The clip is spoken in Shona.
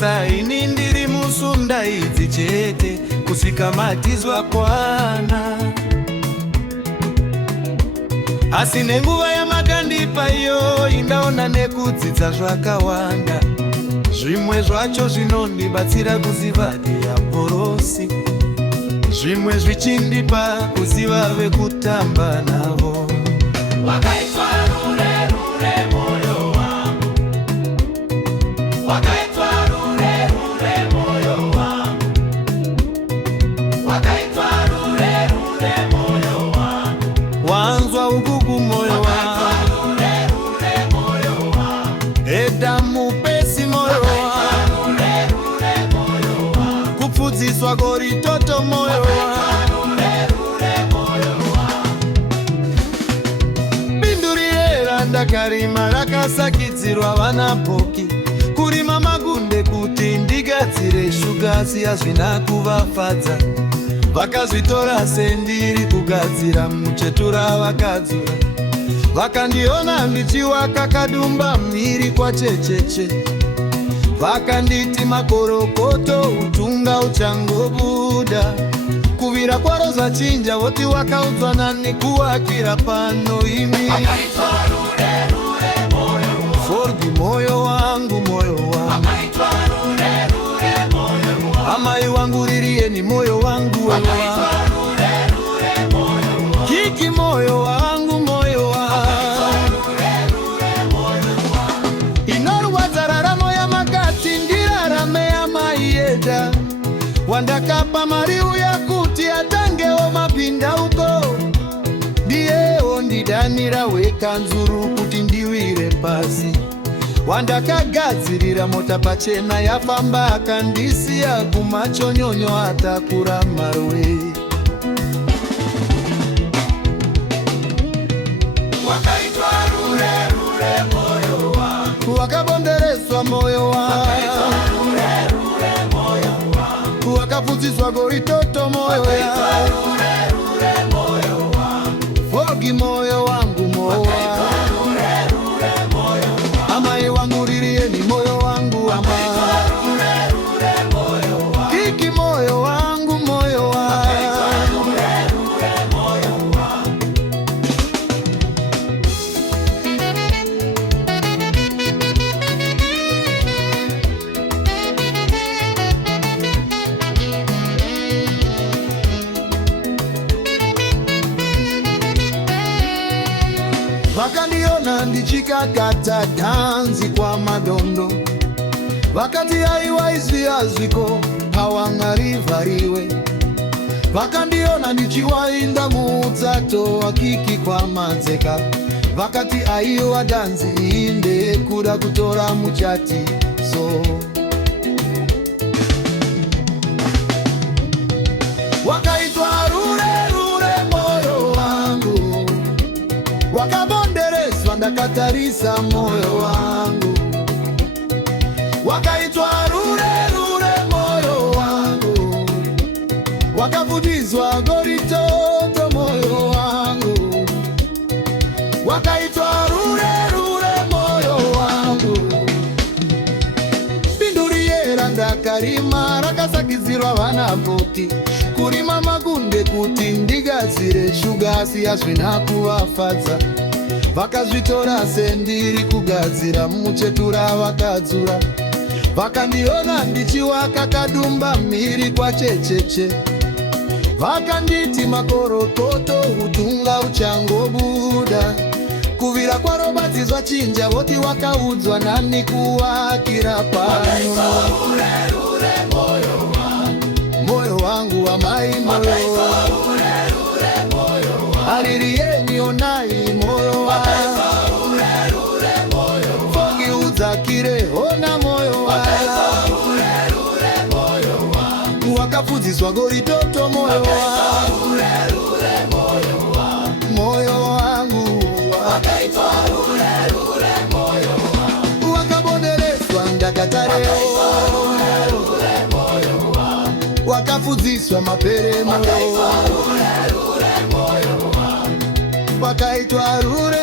saini ndiri musunda idzi chete kusikamatizwa kwana. Asi nenguva yamakandipa iyo indaona nekudzidza zvakawanda. Zvimwe zvacho zvinondibatsira kuziva diabhorosi, zvimwe zvichindipa kuziva vekutamba navo. Wakaitwa rure rure moyo wangu, wakaitwa rure rure moyo wangu, wakaitwa rure rure moyo wangu. Wanzwa ugugu moyo wangu, rure rure moyo wangu. Eda mupesi moyo wangu, rure rure moyo wangu. Kupfudziswa gori toto moyo wangu, rure rure moyo wangu. Binduriera ndakarima rakasakidzirwa vana poki, kurima magunde kuti ndigadzire shugazi hazvina kuvafadza. Vakazvitora sendiri kugadzira muchetura vakadzura, vakandiona ndichiwaka kadumba mhiri kwachecheche. Vakanditi makorokoto utunga uchangobuda, kuvira kwaro zvachinja voti wakaudzwa nani kuwakira pano imi. Wakaitwa rure rure moyo wangu, Forgi moyo wangu moyo wangu, wakaitwa rure rure moyo wangu. amai wangu ririeni moyo wangu wewe Wakaitwa rure rure moyo wangu, kiki moyo wangu moyo wangu, rure rure moyo wangu. inorwadza raramo yamakati ndirarame yamaiyeda. Wandakapa mari uya kuti atangewo mapinda uko, ndiyewo ndidanira wekanzuru kuti ndiwire pasi. Wandakagadzirira mota pachena yafamba akandisiya kumachonyonyo atakura marwe. Wakaitwa rure rure moyo wangu, Wakabondereswa moyo wangu, rure rure moyo wangu. wakapfudziswa gori toto moyo wangu, Rure rure moyo wangu, Fogi moyo wangu moyo wangu, rure rure moyo wangu. amai wangu ririeni moyo wangu ama, Rure rure moyo wangu, kiki moyo wangu moyo wangu. rure rure moyo wangu. Vakandiona ndichikakata dhanzi kwa madondo, vakati aiwa izvi hazviko hawangarivhariwe. Vakandiona ndichiwainda muutsato wakiki kwa manzeka, vakati aiwa dhanzi inde kuda kutora muchati so. Wakaitwa rure rure moyo wangu, wakabonderezwa ndakatarisa moyo wangu. Wakaitwa rure rure moyo wangu, wakavudizwa gori toto moyo wangu. Wakaitwa rure rure moyo wangu, binduriera ndakarima rakasakizirwa vana poti, kurima magunde kuti ndigadzire shugazi hazvina kuvafadza. Vakazvitora sendiri kugadzira muchetura vakadzura, vakandiona ndichiwaka kadumba mhiri kwachecheche. Vakanditi makorokoto utunga uchangobuda, kuvira kwarobadzidzwa chinja voti wakaudzwa nani kuwakira pano. Rure rure moyo wangu, Moyo wangu amai moyo wangu, rure rure moyo wangu. aririeni onai moyo wangu, Rure rure moyo wangu, Fogi udzakire ona moyo wangu, rure rure moyo wangu. wakapfudziswa gori toto moyo wangu, Rure rure moyo wangu, moyo wangu wakaitwa rure rure moyo wangu. wakabonderezwa ndakatareo, Rure rure moyo wangu, wakapfudziswa mapere moyo rure rure moyo wangu. wakaitwa rure